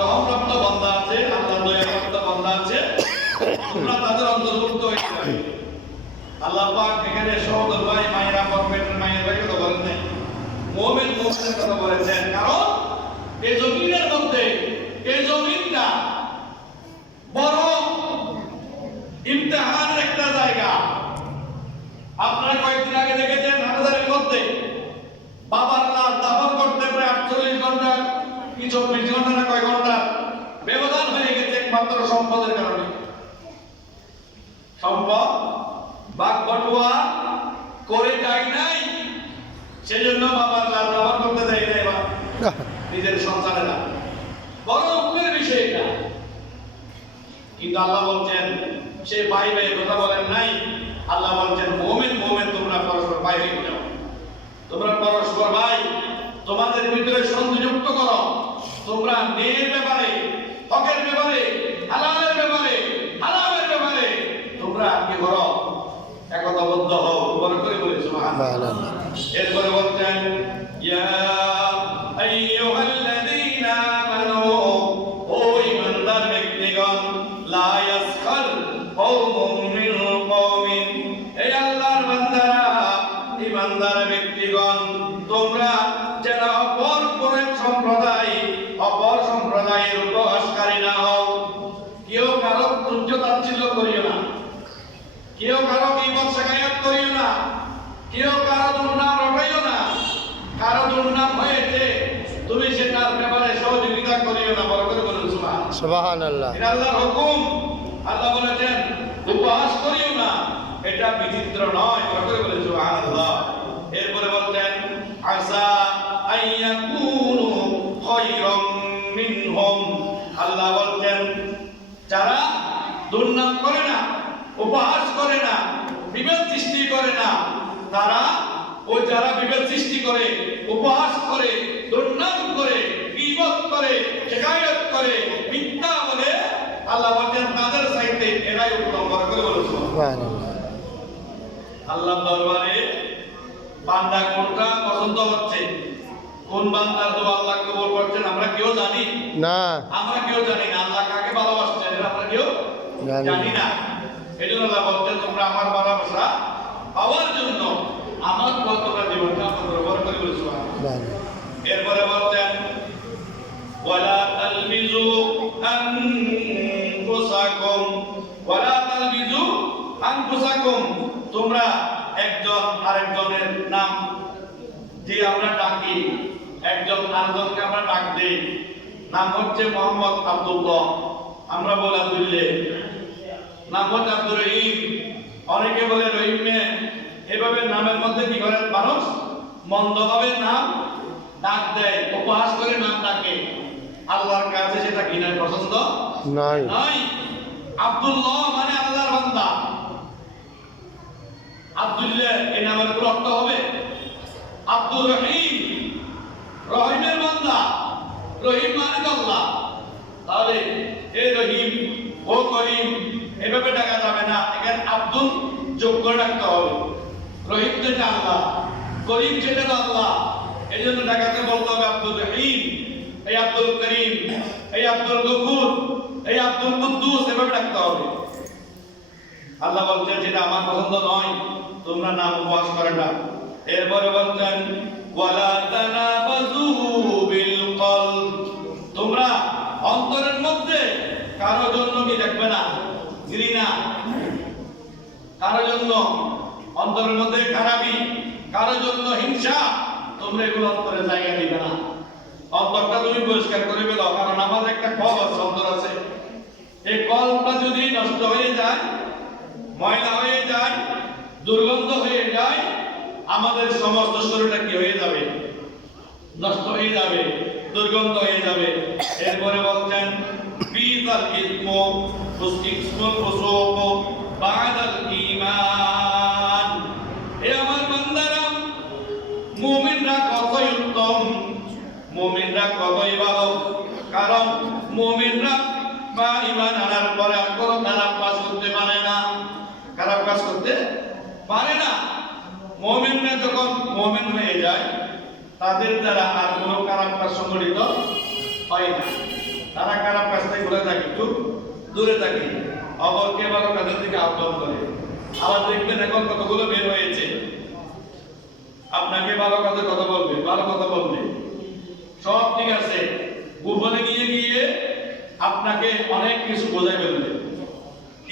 রহমপ্রাপ্ত বান্দা আছে, আল্লাহর দয়াপ্রাপ্ত বান্দা আছে, তোমরা তাদের অন্তর্ভুক্ত হয়ে যাবে। আল্লাহ পাক এখানে সহোদর ভাই মায়েরা পেটের মায়ের ভাই কথা বলেন নাই, মুমিন মুমিনের কথা বলেছেন। কারণ এই জমিনের মধ্যে, এই জমিনটা বড় ইমতিহানের একটা জায়গা। আপনারা কয়েকদিন আগে দেখেছেন হাটাজারির মধ্যে বাবার লাশ দাফন করতে প্রায় 48 ঘন্টা কি 24 ঘন্টা না কয় ঘন্টা ব্যবধান হয়ে গেছে একমাত্র সম্পদের কারণে। সম্পদ বাক বটুয়া করে যায় নাই, সেজন্য বাবার লাশ দাফন করতে দেয় নাই বা নিজের সন্তানেরা। বড় দুঃখের বিষয় এটা। কিন্তু আল্লাহ বলছেন সে ভাই ভাই কথা বলেন নাই। আল্লাহ বলছেন মুমিন মুমিন তোমরা পরস্পর ভাই হয়ে যাও, তোমরা পরস্পর ভাই, তোমাদের ভিতরে সংযুক্ত করো। তোমরা ন্যায়ের ব্যাপারে, হকের ব্যাপারে, হালালের ব্যাপারে, হারামের ব্যাপারে তোমরা কি করো? একতাবদ্ধ হও। বড় করে বলে সুবহানাল্লাহ। এরপরে বলছেন ইয়া আইয়ুহাল্লাযীনা আমানু, ও ঈমানদার ব্যক্তিগণ, লা ইয়াসখার কওমুম মিন কওমিন, এই আল্লাহর বান্দারা, ঈমানদার ব্যক্তিগণ, তোমরা যেন অপর সম্প্রদায়ের উপহাসকারী না হও। কেউ কারো তুচ্ছ তাচ্ছিল্য করিও না, কেউ কারো গীবত শিকায়ত করিও না, কেউ কারো দুর্নাম রটাইও না। কারো দুর্নাম হয়েছে তুমি সেটার ব্যাপারে সহযোগিতা করিও না। বড় করে বলুন সুবহানাল্লাহ। এটা আল্লাহর হুকুম। আল্লাহ বলেছেন উপহাস করিও না, এটা বিচিত্র নয়। বড় করে বলুন সুবহানাল্লাহ। এরপরে বলতেন আসা আইয়াকুনু খায়রাম মিনহুম, আল্লাহ বলতেন যারা দুর্নাম করে না, উপহাস করে না, বিভেদ সৃষ্টি করে না, তারা ও যারা বিভেদ সৃষ্টি করে, উপহাস করে, দুর্নাম করে, গীবত করে, শিকায়ত করে, মিথ্যা বলে, আল্লাহ বলছেন তাদের চাইতে এরাই উত্তম। বড় করে বলুন সুবহানাল্লাহ। আল্লাহ দরবারে বান্দা কোনটা পছন্দ হচ্ছে, কোন বান্দার দোয়া আল্লাহ কবুল করছেন আমরা কেউ জানি না। আমরা কেউ জানি না আল্লাহ কাকে ভালোবাসছেন, এটা আমরা কেউ জানি না। এজন্য আল্লাহ বলতেন তোমরা আমার ভালোবাসা পাওয়ার জন্য আমার পথ তোমরা জীবনটা বড় করে বলুন সুবহানাল্লাহ। এরপরে বলতেন ওয়ালা তালবিজু আনফুসাকুম, ওয়ালা তালবিজু আনফুসাকুম, তোমরা একজন আরেকজনের নাম যে আমরা ডাকি, একজন আরেকজনকে আমরা ডাক দেই। নাম হচ্ছে মোহাম্মদ আব্দুল্লাহ, আমরা বলি আব্দুল্লাহ। নাম হচ্ছে আব্দুর রহিম, অনেকে বলে রহিমে। এভাবে নামের মধ্যে কি করে মানুষ মন্দভাবে নাম ডাক দেয়, উপহাস করে নাম ডাকে। আল্লাহর কাছে সেটা কি নয়, পছন্দ নয়। আব্দুল্লাহ মানে আল্লাহর বান্দা। আব্দুল্লাহ এই নামের পুরো অর্থ হবে আব্দুর রহিম, রহিমের বান্দা। রহিম মানে আল্লাহ। তাহলে এই রহিম ও করিম এভাবে ডাকা যাবে না, এখানে আব্দুল যোগ্য ডাকতে হবে। রহিম যেটা আল্লাহ, করিম যেটা আল্লাহ, এই জন্য ডাকাতে বলতে হবে আব্দুল রহিম, এই আব্দুল করিম, এই আব্দুল গফুর, এই আব্দুল কুদ্দুস, এভাবে ডাকতে হবে। আল্লাহ বলছেন যেটা আমার পছন্দ নয়, তোমরা নাম উপহাস করে না। এরপরে বলছেন ওয়ালা তানাবাজু বিল কলব, তোমরা অন্তরের মধ্যে কারো জন্য কি দেখবে না, ঘৃণা, কারো জন্য অন্তরের মধ্যে খারাপি, কারো জন্য হিংসা, তোমরা এগুলো অন্তরে জায়গা দিবে না। অন্তরটা তুমি পরিষ্কার করে ফেলো, কারণ আমাদের একটা কল আছে, অন্তর আছে। এই কলটা যদি নষ্ট হয়ে যায়, ময়লা হয়ে যায়, দুর্গন্ধ হয়ে যায়, আমাদের সমস্ত শরীরটা কি হয়ে যাবে, নষ্ট হয়ে যাবে, দুর্গন্ধ হয়ে যাবে। এরপরে বলছেন বিজাল ইসমু ফুসকিসমুল ফুসুক বাদাল ঈমান, এ আমার বান্দারা, মুমিনরা কতই উত্তম, মুমিনরা কতই ভালো। কারণ মুমিনরা বা ঈমান আনার পরে আর কোনো খারাপ কাজ করতে পারে না, খারাপ কাজ করতে পারে না। মুমিনরা যখন মুমিন হয়ে যায়, তাদের দ্বারা আর কোনো খারাপ কাজ সংগঠিত হয় না। তারা খারাপ কাজ থেকে ঘুরে থাকে, একটু দূরে থাকে, অপরকে ভালো কাজের দিকে আহ্বান করে। আবার দেখবেন এখন কতগুলো বের হয়েছে, আপনাকে ভালো কাজের কথা বলবে, ভালো কথা বলবে, সব ঠিক আছে, গোপনে গিয়ে গিয়ে আপনাকে অনেক কিছু বোঝাই ফেলবে,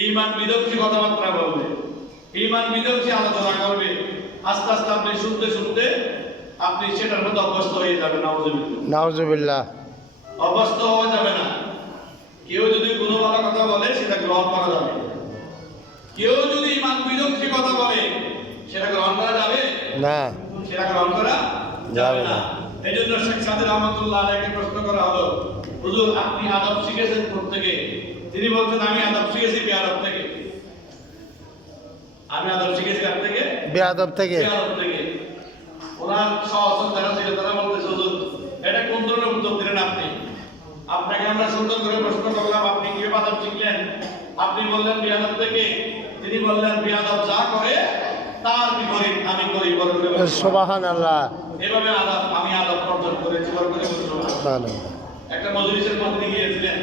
ঈমান বিরোধী কথাবার্তা বলবে, ঈমান বিরোধী আলোচনা করবে। আস্তে আস্তে আপনি শুনতে শুনতে আপনি সেটার মধ্যে অভ্যস্ত হয়ে যাবেন। নাউজুবিল্লাহ। অভ্যস্ত হওয়া যাবে না। কেউ যদি কোনো ভালো কথা বলে সেটা গ্রহণ করা যাবে, কেউ যদি ঈমান বিরোধী কথা বলে সেটা গ্রহণ করা যাবে না, সেটা গ্রহণ করা যাবে না। এই জন্য শেখ সাদি রহমতুল্লাহ আলাইহিকে প্রশ্ন করা হলো, হুজুর আপনি আদব শিখেছেন কোথা থেকে? তিনি বলছেন আমি আদব শিখেছি বেয়াদব থেকে। আমি আদব শিখেছি কার থেকে? বেয়াদব থেকে। বেয়াদব থেকে। ওনার সহসর যারা ছিল তারা বলতেছে, হুজুর এটা কোন ধরনের উত্তর দিলেন আপনি? আপনাকে আমরা সুন্দর করে প্রশ্ন করলাম, আপনি কিভাবে আদব শিখলেন? আপনি বললেন বেয়াদব থেকে। তিনি বললেন বেয়াদব যা করে তার বিপরীত আমি করি। সুবহানাল্লাহ। এভাবে আদব আমি আদব অর্জন করেছি। একটা মজলিসের মধ্যে গিয়েছিলেন,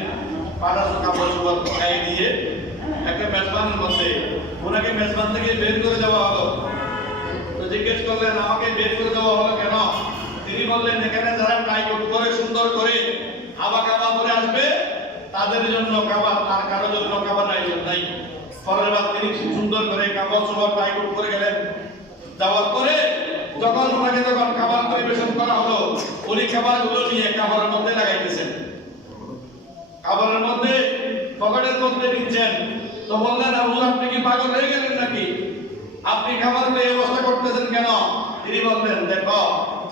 পাড়াশো কাপড় চোপড় গায়ে দিয়ে একটা মেজবানের মধ্যে, ওনাকে মেজবান থেকে বের করে দেওয়া হলো। তো জিজ্ঞেস করলেন আমাকে বের করে দেওয়া হলো কেন? তিনি বললেন এখানে যারা টাইকট করে সুন্দর করে হাবা কাবা করে আসবে তাদের জন্য খাবার, আর কারোর জন্য খাবার নাই। পরের বার তিনি সুন্দর করে কাপড় চোপড় টাইকট করে গেলেন। যাওয়ার পরে যখন ওনাকে যখন খাবার পরিবেশন করা হলো, উনি খাবারগুলো নিয়ে খাবারের মধ্যে লাগাইতেছেন, খাবারের মধ্যে পকেটের মধ্যে নিচ্ছেন। তো বললেন হুজুর আপনি কি পাগল হয়ে গেলেন নাকি? আপনি খাবারগুলো এই অবস্থা করতেছেন কেন? তিনি বললেন দেখো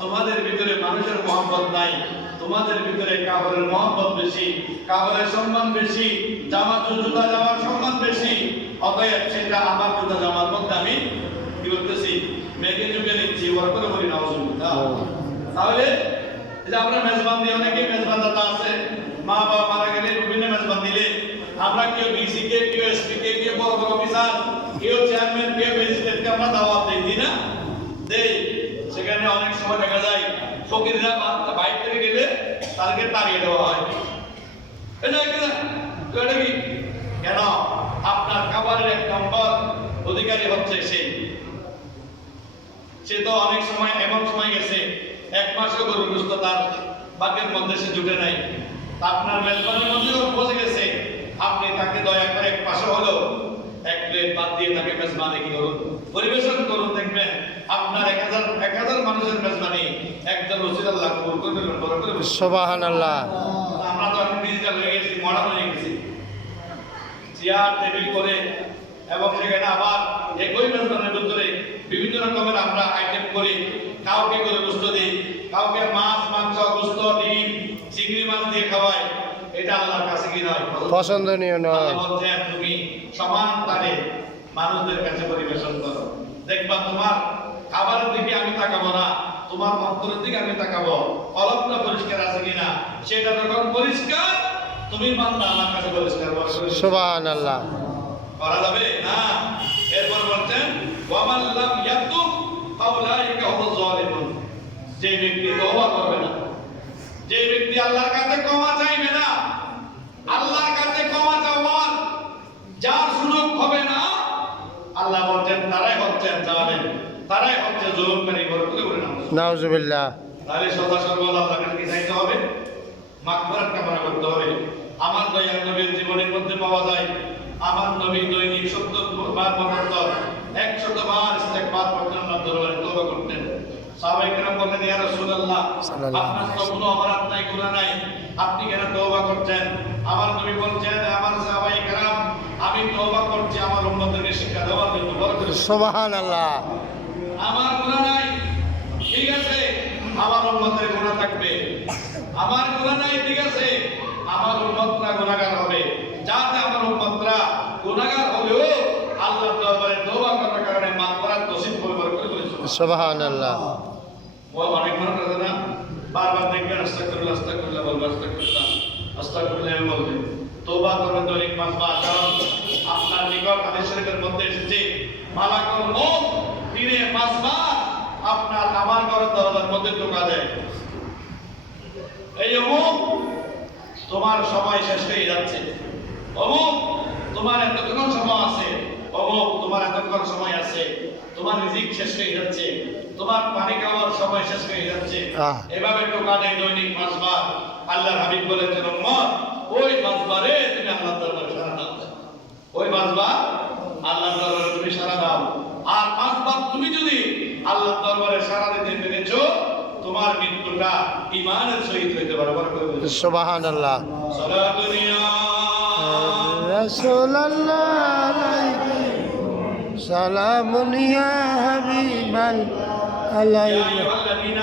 তোমাদের ভিতরে মানুষের মহব্বত নাই, তোমাদের ভিতরে কাপড়ের মহব্বত বেশি, কাপড়ের সম্মান বেশি, জামা জুতা জামার সম্মান বেশি। অতএব সেটা আমার জুতা জামার মধ্যে আমি কি করতেছি? মেঘে চুপে নিচ্ছি। ওর করে বলি না। তাহলে যে আমরা মেজবান দিয়ে, অনেকে মেজবান দাতা আছে, মা বাবা মারা গেলে বিভিন্ন মেজবান দিলে আমরা কেউ ডিসি কে, কেউ এসপি কে, কেউ বড় বড় অফিসার, কেউ চেয়ারম্যান, কেউ ম্যাজিস্ট্রেটকে আমরা দাওয়াত দিই না? দেই। সেখানে অনেক সময় দেখা যায় ফকিররা বাইরে থেকে গেলে তাদেরকে তাড়িয়ে দেওয়া হয়। এটা কি না? তো এটা কি কেন? আপনার খাবারের এক নম্বর অধিকারী হচ্ছে সে তো অনেক সময় এমন সময় গেছে এক মাসও গরুর গোশত তার বাকের মধ্যে সে জুটে নাই, আপনার মেজবানের মধ্যেও বসে গেছে, আপনি তাকে দয়া করে এক পাশে হলো এক প্লেট ভাত দিয়ে তাকে মেজবানি কি করুন, পরিবেশন করুন। দেখবেন আপনার 1000 মানুষের মেজবানি একজন রসিদ আল্লাহ কবুল করবেন। সুবহানাল্লাহ। আমরা তো এখন ডিজিটাল হয়ে গেছি, মডার্ন হয়ে গেছি, চেয়ার টেবিল করে, এবং সেখানে আবার একই মেজবানের ভিতরে বিভিন্ন রকমের আমরা আইটেম করি। কাউকে করে গোশত দিই, কাউকে মাছ, মাংস, গোশত, ডিম, চিংড়ি মাছ দিয়ে খাওয়াই। এটা আল্লাহর কাছে কি নয়? পছন্দনীয় নয়। আল্লাহ বলছেন তুমি সমান তারে মানুষদের কাছে পরিবেশন করো। দেখবা তোমার খাবারের দিকে আমি তাকাবো না, তোমার অন্তরের দিকে আমি তাকাবো। কলবটা পরিষ্কার আছে কিনা, সেটা যখন পরিষ্কার তুমি বান্দা আমার কাছে পরিষ্কার সুবহানাল্লাহ করা যাবে না। এরপর বলছেন ওয়ামান লাম ইয়াতুব ফাউলাইকা হুমুজ জালিমুন। যে ব্যক্তি তওবা করবে না, যে ব্যক্তি আল্লাহর কাছে ক্ষমা চাইবে না, আল্লাহর কাছে ক্ষমা চাওয়ার যার সুযোগ হবে না, আল্লাহ বলছেন তারাই হচ্ছেন জালেম, তারাই হচ্ছে জুলুমকারী। বলে না নাউজুবিল্লাহ। তাহলে সদা সর্বদা আল্লাহর কাছে কি চাইতে হবে? মাগফিরাত কামনা করতে হবে। আমার দয়াল নবীর জীবনের মধ্যে পাওয়া যায়, আমার নবী দৈনিক 70 বার মনোন্তর 100 বার ইস্তেগফার করতেন, আল্লাহর দরবারে তওবা করতেন। সাহাবায়ে কেরাম বললেন ইয়া রাসূলুল্লাহ আপনার তো কোনো অপরাধ নাই, গুনাহ নাই, আপনি কেন তওবা করছেন? আমার নবী বলছেন আমার সাহাবায়ে কেরাম আমি তওবা করছি আমার উম্মতকে শিক্ষা দেওয়ার জন্য। সুবহানাল্লাহ। আমার গুনাহ নাই, ঠিক আছে, আমার উম্মতের গুনাহ থাকবে। আমার গুনাহ নাই, ঠিক আছে, আমার উম্মতরা গুনাহগার হবে, যাতে আমার উম্মতরা গুনাহগার হলেও আল্লাহর দরবারে তওবা করার কারণে মাগফিরাত নসিব করে বলেছেন। সুবহানাল্লাহ। ও অনেক মানুষ আছে না, বারবার দেখবেন আস্তাগফিরুল্লাহ আস্তাগফিরুল্লাহ বলবেন, আস্তাগফিরুল্লাহ আস্তাগফিরুল্লাহ বলবেন, তওবা করবেন দৈনিক 5 বার। কারণ আপনার নিকট হাদিস শরীফের মধ্যে এসেছে মালাকুল মউত দিনে 5 বার আপনার আমার ঘরের দরজার মধ্যে ঢোকা দেয়। এই অমুক তোমার সময় শেষ হয়ে যাচ্ছে, অমুক তোমার এতক্ষণ সময় আছে, অমুক তোমার এতক্ষণ সময় আছে, তোমার রিজিক শেষ হয়ে যাচ্ছে, তোমার পানি খাওয়ার সময় শেষ হয়ে যাচ্ছে। এভাবে টোকা দেয় দৈনিক 5 বার। আল্লাহর হাবিব বলেছেন, উম্মত ওই 5 বারে তুমি আল্লাহর দরবারে সাড়া দাও, ওই 5 বার আল্লাহর দরবারে তুমি সাড়া দাও। আর 5 বার তুমি যদি আল্লাহর দরবারে সাড়া দিতে পেরেছো, তোমার মৃত্যুটা ঈমানের সহিত হইতে পারে। বড় করে বলুন সুবহানাল্লাহ। সালাতুন ইয়া রাসূলুল্লাহ সালামুন ইয়া হাবিবাল ইয়া আলাইহি আইয়ুহাল্লাযীনা